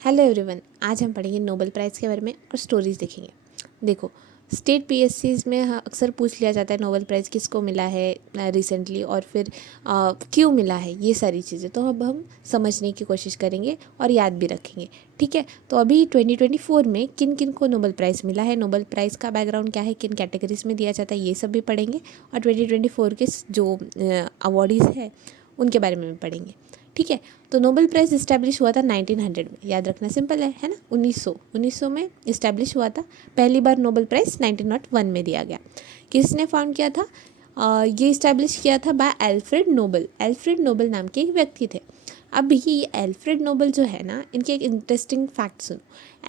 Hello everyone, आज हम पढ़ेंगे नोबेल प्राइज़ के बारे में और स्टोरीज देखेंगे। देखो, स्टेट पीएससीज में अक्सर पूछ लिया जाता है नोबेल प्राइज़ किसको मिला है रिसेंटली और फिर क्यों मिला है, ये सारी चीज़ें तो अब हम समझने की कोशिश करेंगे और याद भी रखेंगे। ठीक है, तो अभी 2024 में किन किन को नोबेल प्राइज़ मिला है, नोबेल प्राइज़ का बैकग्राउंड क्या है, किन कैटेगरीज में दिया जाता है, ये सब भी पढ़ेंगे और 2024 के जो अवॉर्डीज़ हैं उनके बारे में भी पढ़ेंगे। ठीक है, तो नोबेल प्राइज़ इस्टेब्लिश हुआ था 1900 में। याद रखना सिंपल है ना। 1900 में इस्टेब्लिश हुआ था। पहली बार नोबेल प्राइज़ 1901 में दिया गया। किसने फाउंड किया था? ये इस्टेब्लिश किया था bye Alfred Nobel. Alfred Nobel नाम के एक व्यक्ति थे। अब ये एल्फ्रेड नोबेल जो है ना, इनके एक इंटरेस्टिंग फैक्ट सुनो।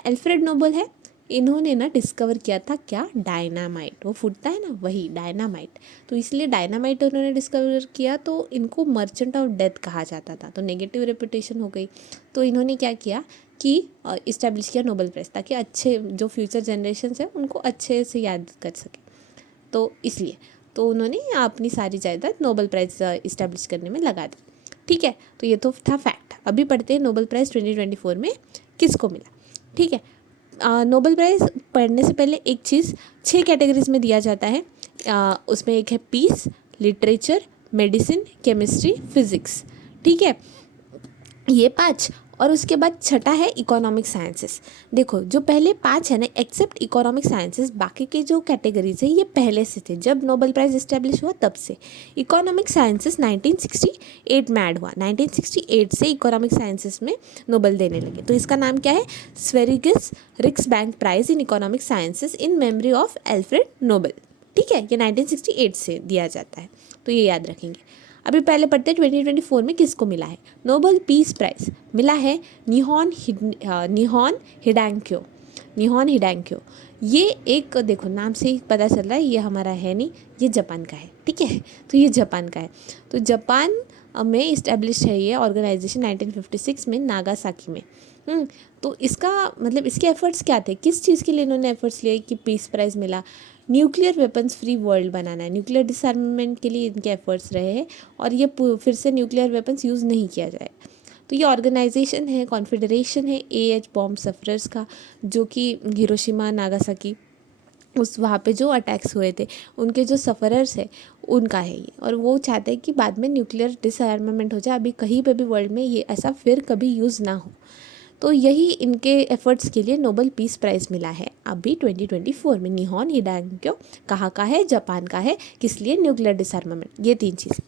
एल्फ्रेड नोबेल है, इन्होंने ना डिस्कवर किया था क्या? डायनामाइट। वो फूटता है ना, वही डायनामाइट। तो इसलिए डायनामाइट उन्होंने डिस्कवर किया, तो इनको मर्चेंट ऑफ डेथ कहा जाता था, तो नेगेटिव रेपुटेशन हो गई। तो इन्होंने क्या किया कि इस्टेब्लिश किया नोबेल प्राइज़, ताकि अच्छे जो फ्यूचर जनरेशन है उनको अच्छे से याद कर सके। तो इसलिए तो उन्होंने अपनी सारी जायदाद नोबेल प्राइज़ इस्टेब्लिश करने में लगा दी। ठीक है, तो ये तो था फैक्ट। अभी पढ़ते हैं नोबेल प्राइज़ 2024 में किसको मिला। ठीक है, नोबेल प्राइज़ पढ़ने से पहले एक चीज़ 6 कैटेगरीज में दिया जाता है। उसमें एक है peace, literature, medicine, chemistry, physics. ठीक है, ये 5। और उसके बाद छठा है इकोनॉमिक साइंसेस। देखो, जो पहले 5 है ना, एक्सेप्ट इकोनॉमिक साइंसेस, बाकी के जो कैटेगरीज है ये पहले से थे। जब नोबेल प्राइज़ इस्टेब्लिश हुआ तब से। इकोनॉमिक साइंसेस 1968 में ऐड हुआ। 1968 से इकोनॉमिक साइंसेस में नोबेल देने लगे। तो इसका नाम क्या है? Sveriges Riksbank prize in economic sciences in memory of Alfred Nobel. ठीक है, ये 1968 से दिया जाता है, तो ये याद रखेंगे। अभी पहले पढ़ते हैं 2024 में किसको मिला है। नोबेल पीस प्राइज़ मिला है निहोन हिडांक्यो। निहोन हिडांक्यो, ये एक, देखो नाम से ही पता चल रहा है ये हमारा है नहीं, ये जापान का है। ठीक है, तो ये जापान का है। तो जापान में इस्टेब्लिश है ये ऑर्गेनाइजेशन 1956 में नागासाकी में। तो इसका मतलब इसके एफर्ट्स क्या थे, किस चीज़ के लिए इन्होंने एफर्ट्स लिए कि पीस प्राइज़ मिला? न्यूक्लियर वेपन्स फ्री वर्ल्ड बनाना है, न्यूक्लियर डिसआर्मामेंट के लिए इनके एफर्ट्स रहे हैं और ये फिर से न्यूक्लियर वेपन्स यूज़ नहीं किया जाए। तो ये ऑर्गेनाइजेशन है, कॉन्फेडरेशन है एएच बॉम्ब सफरर्स का, जो कि हिरोशिमा नागासाकी उस वहाँ पे जो अटैक्स हुए थे उनके जो सफ़रर्स है उनका है ये। और वो चाहते हैं कि बाद में न्यूक्लियर डिसआर्मामेंट हो जाए, अभी कहीं पे भी वर्ल्ड में ये ऐसा फिर कभी यूज़ ना हो। तो यही इनके एफर्ट्स के लिए नोबेल पीस प्राइज़ मिला है अभी 2024 में। निहोन हिडांक्यो कहाँ का है? जापान का है। किस लिए? न्यूक्लियर डिसआर्मामेंट। ये 3 चीज़।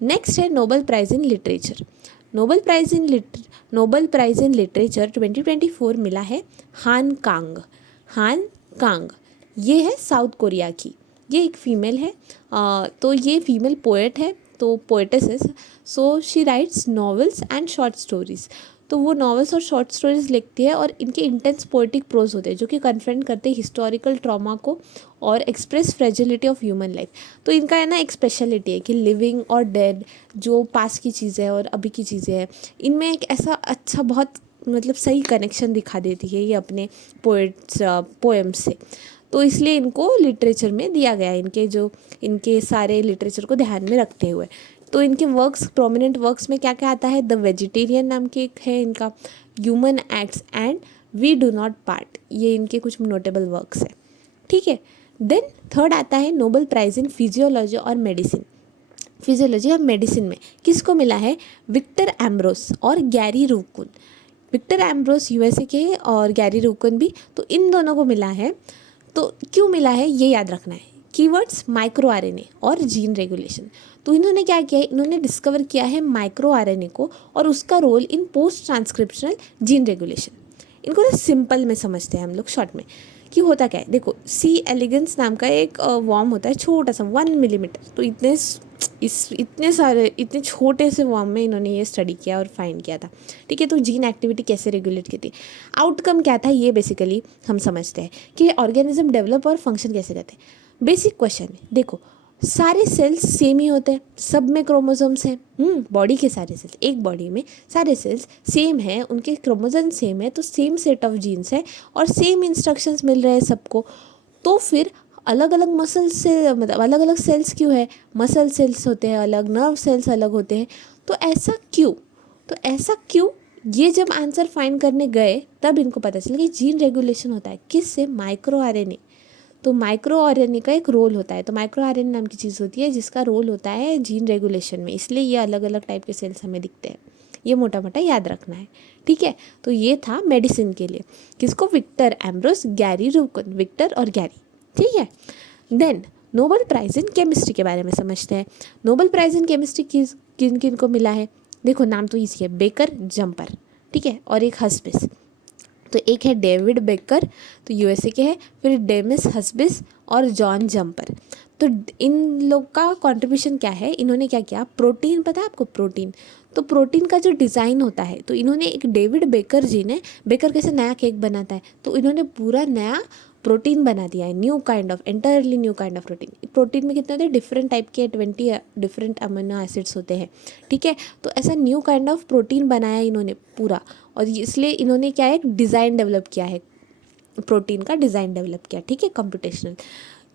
नेक्स्ट है Nobel prize in literature. Nobel prize in literature 2024 मिला है हान कांग। हान कांग ये है साउथ कोरिया की, ये एक फ़ीमेल है। तो ये फीमेल पोएट है, तो पोएटेस है। So she writes novels and short stories. तो वो नॉवेल्स और शॉर्ट स्टोरीज लिखती है और इनके इंटेंस पोएटिक प्रोज होते हैं जो कि कन्फ्रंट करते हैं हिस्टोरिकल ट्रॉमा को और express fragility of human life. तो इनका है ना एक स्पेशलिटी है कि लिविंग और डेड, जो पास की चीज़ें हैं और अभी की चीज़ें हैं, इनमें एक ऐसा अच्छा बहुत मतलब सही कनेक्शन दिखा देती है ये अपने पोएम्स से। तो इसलिए इनको लिटरेचर में दिया गया है, इनके सारे लिटरेचर को ध्यान में रखते हुए। तो इनके वर्क्स, प्रोमिनेंट वर्क्स में क्या क्या आता है? द वेजिटेरियन नाम के एक है इनका, human acts and we do not part, ये इनके कुछ नोटेबल वर्क्स हैं। ठीक है, देन थर्ड आता है नोबेल प्राइज़ इन फिजियोलॉजी और मेडिसिन। फिजियोलॉजी और मेडिसिन में किसको मिला है? विक्टर एम्ब्रोस और गैरी रूकुन। विक्टर एम्ब्रोस यूएसए के और गैरी रूकुन भी, तो इन दोनों को मिला है। तो क्यों मिला है ये याद रखना है। कीवर्ड्स माइक्रो आरएनए और जीन रेगुलेशन। तो इन्होंने क्या किया है? इन्होंने डिस्कवर किया है माइक्रो आरएनए को और उसका role in post transcriptional gene regulation. इनको ना सिंपल में समझते हैं हम लोग शॉर्ट में कि होता क्या है। देखो, सी एलिगेंस नाम का एक वॉर्म होता है, छोटा सा 1 मिलीमीटर। तो इतने छोटे से वॉर्म में इन्होंने ये स्टडी किया और फाइंड किया था। ठीक है, तो जीन एक्टिविटी कैसे रेगुलेट की थी, आउटकम क्या था, ये बेसिकली हम समझते हैं कि ऑर्गेनिज्म डेवलप और फंक्शन कैसे करते हैं। बेसिक क्वेश्चन है, देखो सारे सेल्स सेम ही होते हैं, सब में क्रोमोसोम्स हैं। बॉडी के सारे सेल्स, एक बॉडी में सारे सेल्स सेम हैं, उनके क्रोमोसोम सेम है, तो सेम सेट ऑफ जीन्स है और सेम इंस्ट्रक्शंस मिल रहे हैं सबको। तो फिर अलग अलग मसल्स से, मतलब अलग अलग सेल्स क्यों है? मसल सेल्स होते हैं अलग, नर्व सेल्स अलग होते हैं। तो ऐसा क्यों? ये जब आंसर फाइंड करने गए तब इनको पता चला कि जीन रेगुलेशन होता है किससे, माइक्रो आरएनए। तो माइक्रो आरएनए का एक रोल होता है, तो माइक्रो आरएनए नाम की चीज़ होती है जिसका रोल होता है जीन रेगुलेशन में, इसलिए ये अलग अलग टाइप के सेल्स हमें दिखते हैं। ये मोटा मोटा याद रखना है, ठीक है। तो ये था मेडिसिन के लिए, किसको, Victor Ambros Gary Ruvkun, Victor और गैरी, ठीक है। Then Nobel prize in chemistry के बारे में समझते हैं। नोबेल प्राइज़ इन केमिस्ट्री किन किन को मिला है, देखो नाम तो इसी है, बेकर, जम्पर, ठीक है, और एक हस्बिस। तो एक है डेविड बेकर, तो यूएसए के हैं, फिर डेमिस हस्बिस और जॉन जम्पर। तो इन लोग का कंट्रीब्यूशन क्या है, इन्होंने क्या किया, प्रोटीन, पता है आपको प्रोटीन, तो प्रोटीन का जो डिज़ाइन होता है, तो इन्होंने एक डेविड बेकर जी ने, बेकर कैसे नया केक बनाता है, तो इन्होंने पूरा नया प्रोटीन बना दिया है, new kind of, entirely new kind of protein. Protein में कितने होते हैं, डिफरेंट टाइप के 20 डिफरेंट अमीनो एसिड्स होते हैं, ठीक है। तो ऐसा न्यू काइंड ऑफ प्रोटीन बनाया इन्होंने पूरा, और इसलिए इन्होंने क्या है, एक डिज़ाइन डेवलप किया है, प्रोटीन का डिज़ाइन डेवलप किया, ठीक है, कंप्यूटेशनल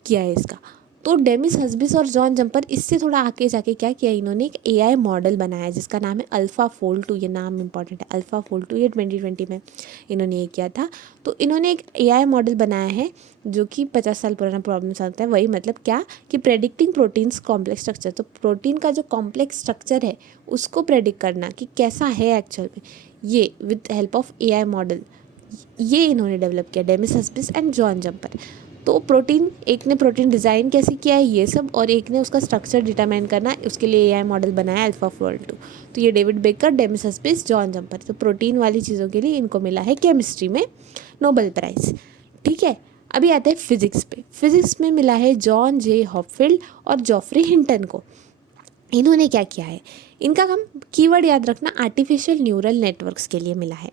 किया है इसका। तो डेमिस हस्बिस और जॉन जम्पर, इससे थोड़ा आगे जाके क्या किया इन्होंने, एक एआई मॉडल बनाया जिसका नाम है अल्फ़ाफोल्ड 2, ये नाम इंपॉर्टेंट है, अल्फ़ाफोल्ड 2, ये 2020 में इन्होंने ये किया था। तो इन्होंने एक एआई मॉडल बनाया है जो कि 50 साल पुराना प्रॉब्लम सॉल्व है। वही मतलब क्या कि प्रेडिक्टिंग प्रोटीन्स कॉम्प्लेक्स स्ट्रक्चर, तो प्रोटीन का जो कॉम्प्लेक्स स्ट्रक्चर है उसको प्रेडिक्ट करना कि कैसा है एक्चुअल में, ये with help of AI model, ये इन्होंने डेवलप किया, डेमिस हस्बिस एंड जॉन जम्पर। तो प्रोटीन, एक ने प्रोटीन डिज़ाइन कैसे किया है ये सब, और एक ने उसका स्ट्रक्चर डिटरमाइन करना, उसके लिए एआई मॉडल बनाया अल्फ़ाफोल्ड 2। तो ये David Baker, Demis Hassabis, John Jumper, तो प्रोटीन वाली चीज़ों के लिए इनको मिला है केमिस्ट्री में नोबेल प्राइज़, ठीक है। अभी आते हैं फिजिक्स पे। फिजिक्स में मिला है जॉन जे हॉपफील्ड और जॉफ्री हिंटन को। इन्होंने क्या किया है, इनका काम, कीवर्ड याद रखना, आर्टिफिशियल न्यूरल नेटवर्क्स के लिए मिला है।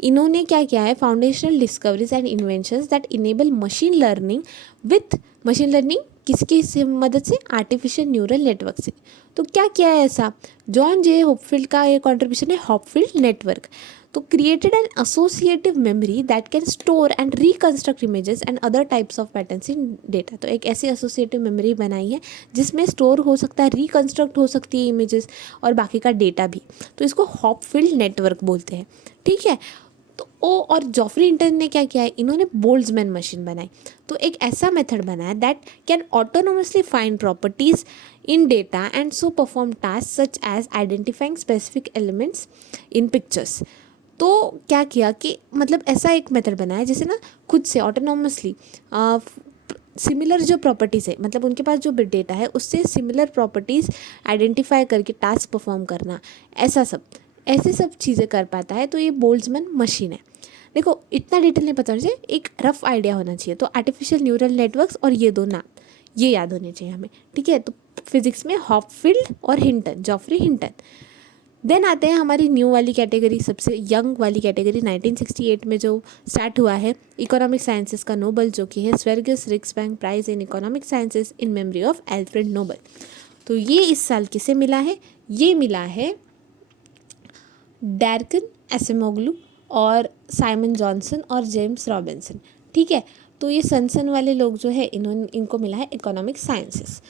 इन्होंने क्या किया है, foundational discoveries and inventions that enable machine learning with, machine learning किसकी मदद से, आर्टिफिशियल न्यूरल नेटवर्क से। तो क्या किया है ऐसा, जॉन जे हॉपफील्ड का ये कॉन्ट्रीब्यूशन है, हॉपफील्ड नेटवर्क। तो created an associative memory that can store and reconstruct images and other types of patterns in data. तो एक ऐसी एसोसिएटिव मेमोरी बनाई है जिसमें स्टोर हो सकता है, रिकंस्ट्रक्ट हो सकती है इमेजेस और बाकी का डेटा भी। तो इसको हॉपफील्ड नेटवर्क बोलते हैं, ठीक है। तो ओ और जॉफ्री हिंटन ने क्या किया है, इन्होंने बोल्ट्जमैन मशीन बनाई। तो एक ऐसा मेथड बनाया that can autonomously find properties in data and so perform task such as identifying specific elements in pictures. तो क्या किया कि मतलब ऐसा एक मेथड बनाया जिसे ना खुद से ऑटोनोमसली सिमिलर जो प्रॉपर्टीज़ है, मतलब उनके पास जो डेटा है उससे सिमिलर प्रॉपर्टीज़ आइडेंटिफाई करके टास्क परफॉर्म करना, ऐसे सब चीज़ें कर पाता है। तो ये बोल्ट्जमैन मशीन है। देखो इतना डिटेल नहीं पता होना चाहिए, एक रफ आइडिया होना चाहिए। तो आर्टिफिशियल न्यूरल नेटवर्क्स और ये दो नाम ये याद होने चाहिए हमें, ठीक है। तो फिजिक्स में हॉपफील्ड और हिंटन, जॉफ्री हिंटन। देन आते हैं हमारी न्यू वाली कैटेगरी, सबसे यंग वाली कैटेगरी, 1968 में जो स्टार्ट हुआ है, इकोनॉमिक साइंसेस का नोबल, जो कि है Sveriges Riksbank prize in economic sciences in memory of Alfred Nobel. तो ये इस साल किसे मिला है, ये मिला है डैरकन एसिमोग्लू और साइमन जॉनसन और जेम्स रॉबिन्सन, ठीक है। तो ये सन वाले लोग जो है इनको मिला है इकोनॉमिक साइंसेस,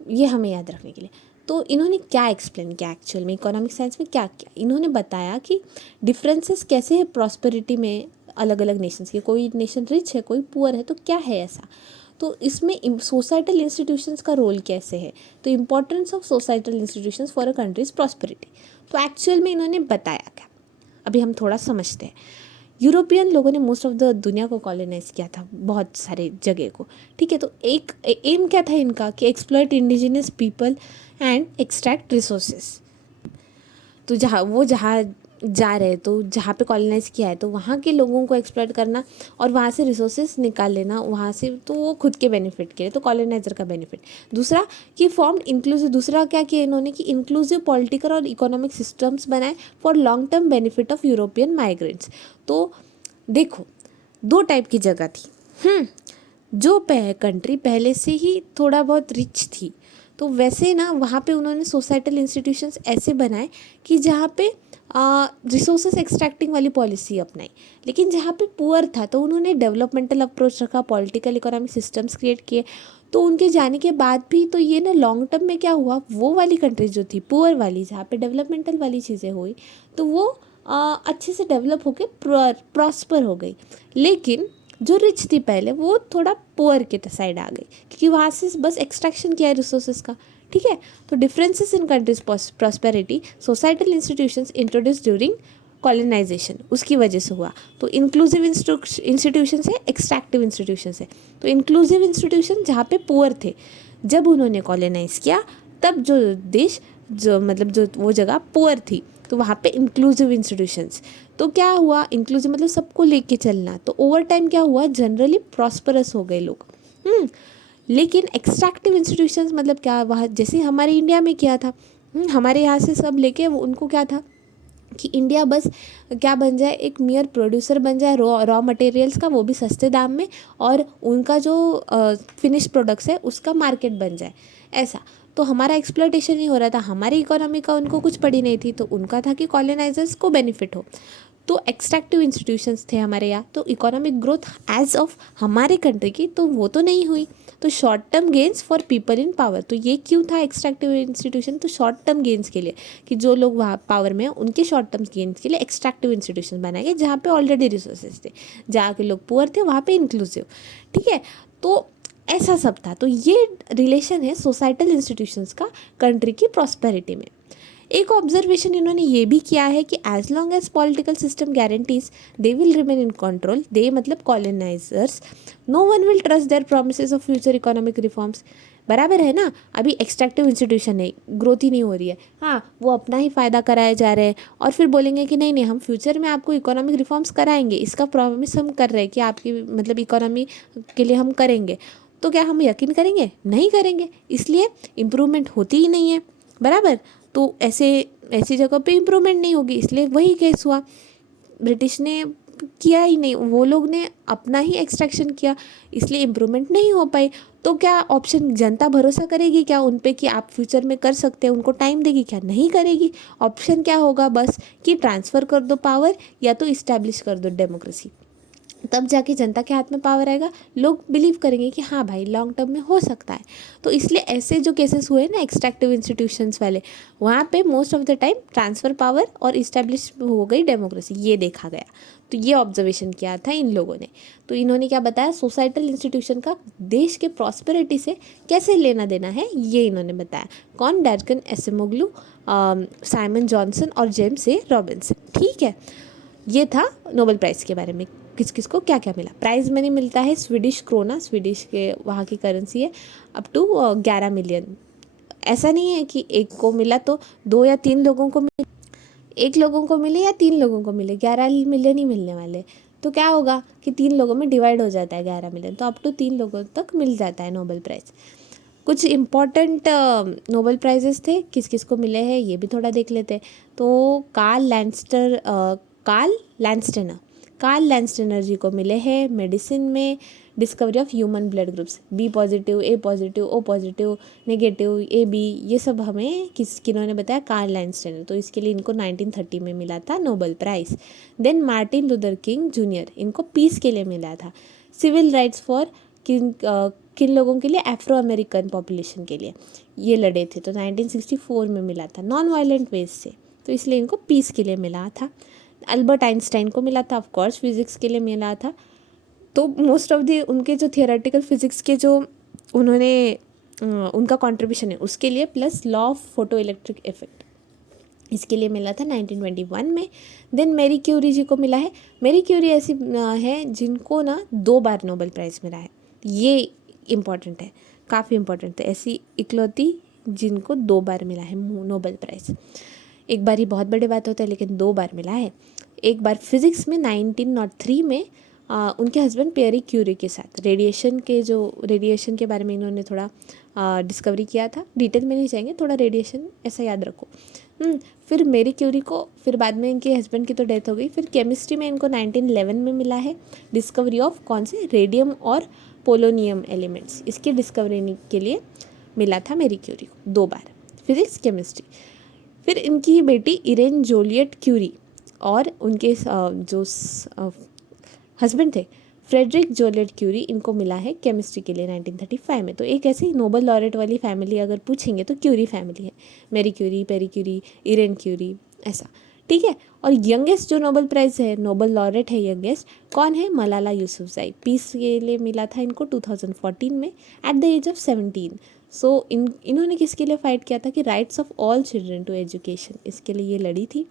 ये हमें याद रखने के लिए। तो इन्होंने क्या एक्सप्लेन किया एक्चुअल में, इकोनॉमिक साइंस में क्या किया, इन्होंने बताया कि डिफरेंसेस कैसे है प्रॉस्पेरिटी में अलग अलग नेशंस के, कोई नेशन रिच है कोई पुअर है, तो क्या है ऐसा। तो इसमें सोसाइटल इंस्टीट्यूशंस का रोल कैसे है, तो importance of societal institutions for a countries prosperity. तो एक्चुअल में इन्होंने बताया क्या, अभी हम थोड़ा समझते हैं। यूरोपियन लोगों ने मोस्ट ऑफ द दुनिया को कॉलोनाइज किया था, बहुत सारे जगह को, ठीक है। तो एक एम क्या था इनका कि exploit indigenous people and extract resources. तो जहाँ जा रहे, तो जहाँ पे कॉलोनाइज किया है तो वहाँ के लोगों को एक्सप्लॉइट करना और वहाँ से रिसोर्सेज निकाल लेना वहाँ से, तो वो खुद के बेनिफिट के लिए, तो कॉलोनाइजर का बेनिफिट। दूसरा कि फॉर्म्ड इंक्लूसिव, दूसरा क्या किया इन्होंने कि इंक्लूसिव पॉलिटिकल और इकोनॉमिक सिस्टम्स बनाए for long term benefit of European migrants. तो देखो दो टाइप की जगह थी, जो कंट्री पहले से ही थोड़ा बहुत रिच थी, तो वैसे ना वहाँ पे उन्होंने सोसाइटल इंस्टीट्यूशंस ऐसे बनाए कि जहाँ पे रिसोर्सेस एक्सट्रैक्टिंग वाली पॉलिसी अपनाई। लेकिन जहाँ पे पुअर था तो उन्होंने डेवलपमेंटल अप्रोच रखा, पॉलिटिकल इकोनॉमिक सिस्टम्स क्रिएट किए। तो उनके जाने के बाद भी तो ये ना लॉन्ग टर्म में क्या हुआ, वो वाली कंट्रीज जो थी पुअर वाली, जहाँ पे डेवलपमेंटल वाली चीज़ें हुई, तो वो अच्छे से डेवलप होके प्रॉस्पर हो गई। लेकिन जो रिच थी पहले वो थोड़ा पुअर के साइड आ गई, क्योंकि वहाँ से बस एक्सट्रैक्शन किया है रिसोर्सेज का। ठीक है, तो differences in countries prosperity societal institutions introduce during colonization उसकी वजह से हुआ। तो इंक्लूसिव इंस्टीट्यूशन है, एक्सट्रैक्टिव इंस्टीट्यूशन है। तो इंक्लूसिव इंस्टीट्यूशन जहाँ पे पुअर थे, जब उन्होंने कॉलोनाइज किया तब जो देश जो मतलब जो वो जगह पुअर थी, तो वहाँ पे इंक्लूसिव इंस्टीट्यूशंस। तो क्या हुआ, इंक्लूसिव मतलब सबको लेके चलना। तो ओवर टाइम क्या हुआ, जनरली प्रॉस्परस हो गए लोग। लेकिन एक्सट्रैक्टिव इंस्टीट्यूशंस मतलब क्या, वहाँ जैसे हमारे इंडिया में किया था, हमारे यहाँ से सब लेके उनको क्या था कि इंडिया बस क्या बन जाए, एक मियर प्रोड्यूसर बन जाए रॉ मटेरियल्स का, वो भी सस्ते दाम में, और उनका जो फिनिश प्रोडक्ट्स है उसका मार्केट बन जाए, ऐसा। तो हमारा एक्सप्लॉयटेशन ही हो रहा था, हमारी इकोनॉमी का उनको कुछ पड़ी नहीं थी। तो उनका था कि कॉलोनाइजर्स को बेनिफिट हो। तो एक्सट्रैक्टिव इंस्टीट्यूशंस थे हमारे यहाँ। तो इकोनॉमिक ग्रोथ एज ऑफ हमारे कंट्री की तो वो तो नहीं हुई। तो short term gains for people in power. तो ये क्यों था एक्सट्रैक्टिव इंस्टीट्यूशन, तो शॉर्ट टर्म गेन्स के लिए, कि जो लोग वहाँ पावर में हैं उनके शॉर्ट टर्म गेन्स के लिए एक्सट्रैक्टिव इंस्टीट्यूशन बनाए गए, जहाँ पे ऑलरेडी रिसोर्सेज थे, जहाँ के लोग पुअर थे वहाँ पे इंक्लूसिव। ठीक है, तो ऐसा सब था। तो ये रिलेशन है सोसाइटल इंस्टीट्यूशंस का कंट्री की प्रॉस्पेरिटी में। एक ऑब्जर्वेशन इन्होंने ये भी किया है कि as long as political system guarantees they will remain in control, they मतलब colonisers, no one will trust their promises of future economic reforms. बराबर है ना, अभी एक्सट्रैक्टिव इंस्टीट्यूशन है, ग्रोथ ही नहीं हो रही है, हाँ वो अपना ही फ़ायदा कराए जा रहे हैं, और फिर बोलेंगे कि नहीं नहीं हम फ्यूचर में आपको इकोनॉमिक रिफॉर्म्स कराएंगे, इसका प्रॉमिस हम कर रहे हैं कि आपकी मतलब इकोनॉमी के लिए हम करेंगे। तो क्या हम यकीन करेंगे? नहीं करेंगे, इसलिए इम्प्रूवमेंट होती ही नहीं है। बराबर, तो ऐसी जगह पे इम्प्रूवमेंट नहीं होगी, इसलिए वही केस हुआ। ब्रिटिश ने किया ही नहीं, वो लोग ने अपना ही एक्सट्रैक्शन किया, इसलिए इम्प्रूवमेंट नहीं हो पाई। तो क्या ऑप्शन, जनता भरोसा करेगी क्या उन पे कि आप फ्यूचर में कर सकते हैं, उनको टाइम देगी क्या? नहीं करेगी। ऑप्शन क्या होगा बस, कि ट्रांसफ़र कर दो पावर, या तो इस्टेब्लिश कर दो डेमोक्रेसी। तब जाके जनता के हाथ में पावर आएगा, लोग बिलीव करेंगे कि हाँ भाई लॉन्ग टर्म में हो सकता है। तो इसलिए ऐसे जो केसेस हुए ना एक्सट्रैक्टिव इंस्टीट्यूशंस वाले, वहाँ पे most of the time transfer power और इस्टेब्लिश हो गई डेमोक्रेसी, ये देखा गया। तो ये ऑब्जर्वेशन किया था इन लोगों ने। तो इन्होंने क्या बताया, सोसाइटल इंस्टीट्यूशन का देश के प्रॉस्पेरिटी से कैसे लेना देना है, ये इन्होंने बताया। कौन? डर्कन एसेमोग्लू, साइमन जॉनसन और जेम्स ए रॉबिन्सन। ठीक है, ये था नोबेल प्राइज़ के बारे में। किस किस को क्या क्या मिला। प्राइज़ मनी मिलता है स्वीडिश क्रोना, स्वीडिश के वहाँ की करेंसी है, अप टू 11 मिलियन। ऐसा नहीं है कि एक को मिला तो 2 या 3 लोगों को मिले, एक लोगों को मिले या 3 लोगों को मिले, 11 मिलियन ही मिलने वाले। तो क्या होगा कि 3 लोगों में डिवाइड हो जाता है 11 मिलियन, तो अप टू 3 लोगों तक मिल जाता है नोबेल प्राइज़। कुछ इम्पॉर्टेंट नोबेल प्राइजेस थे, किस किस को मिले हैं ये भी थोड़ा देख लेते हैं। तो कार्ल लैंडस्टेनर जी को मिले हैं मेडिसिन में discovery of human blood groups, B positive, A positive, O positive, negative, A B, ये सब हमें किन्होंने बताया? Karl Landsteiner. तो इसके लिए इनको 1930 में मिला था Nobel prize. Then Martin Luther King junior, इनको पीस के लिए मिला था। सिविल राइट्स फॉर किन लोगों के लिए? अफ्रो अमेरिकन पॉपुलेशन के लिए ये लड़े थे, तो 1964 में मिला था नॉन वायलेंट वेज से, तो इसलिए इनको पीस के लिए मिला था। अल्बर्ट आइंस्टाइन को मिला था, ऑफ कोर्स फिजिक्स के लिए मिला था। तो मोस्ट ऑफ द उनके जो थियोरेटिकल फिजिक्स के जो उन्होंने उनका कंट्रीब्यूशन है उसके लिए, plus law of photo electric effect, इसके लिए मिला था 1921 में। देन मैरी क्यूरी जी को मिला है। मैरी क्यूरी ऐसी है जिनको ना 2 बार नोबेल प्राइज़ मिला है, ये इम्पॉर्टेंट है, काफ़ी इम्पॉर्टेंट है। ऐसी इकलौती जिनको 2 बार मिला है नोबेल प्राइज़। एक बार ही बहुत बड़ी बात होता है, लेकिन 2 बार मिला है। एक बार फिज़िक्स में 1903 में उनके हस्बैंड पेरी क्यूरी के साथ रेडिएशन के बारे में इन्होंने थोड़ा डिस्कवरी किया था। डिटेल में नहीं जाएंगे, थोड़ा रेडिएशन ऐसा याद रखो। फिर मेरी क्यूरी को, फिर बाद में इनके हस्बैंड की तो डेथ हो गई। फिर केमिस्ट्री में इनको 1911 में मिला है डिस्कवरी ऑफ कौन से? रेडियम और पोलोनियम एलिमेंट्स, इसकी डिस्कवरी के लिए मिला था मेरी क्यूरी को 2 बार, फिजिक्स केमिस्ट्री। फिर इनकी बेटी इरेन जोलियट क्यूरी और उनके जो हस्बैंड थे फ्रेडरिक जोलियट क्यूरी, इनको मिला है केमिस्ट्री के लिए 1935 में। तो एक ऐसी नोबेल लॉरेट वाली फैमिली अगर पूछेंगे तो क्यूरी फैमिली है, Marie Curie, Pierre Curie, इरेन Curie, ऐसा। ठीक है। और यंगेस्ट जो नोबेल प्राइज़ है, नोबेल लॉरेट है यंगेस्ट, कौन है? मलाला यूसुफजई। पीस के लिए मिला था इनको 2014 में at the age of 17। So इन्होंने किसके लिए फ़ाइट किया था कि rights of all children to education, इसके लिए ये लड़ी थी,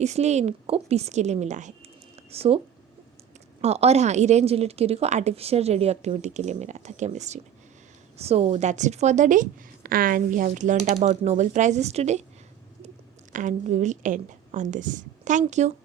इसलिए इनको पीस के लिए मिला है। सो और हाँ, इरेन जूलियट क्यूरी को आर्टिफिशियल रेडियो एक्टिविटी के लिए मिला था केमिस्ट्री में। So that's it for the day and we have learned about Nobel Prizes today and we will end on this. Thank you.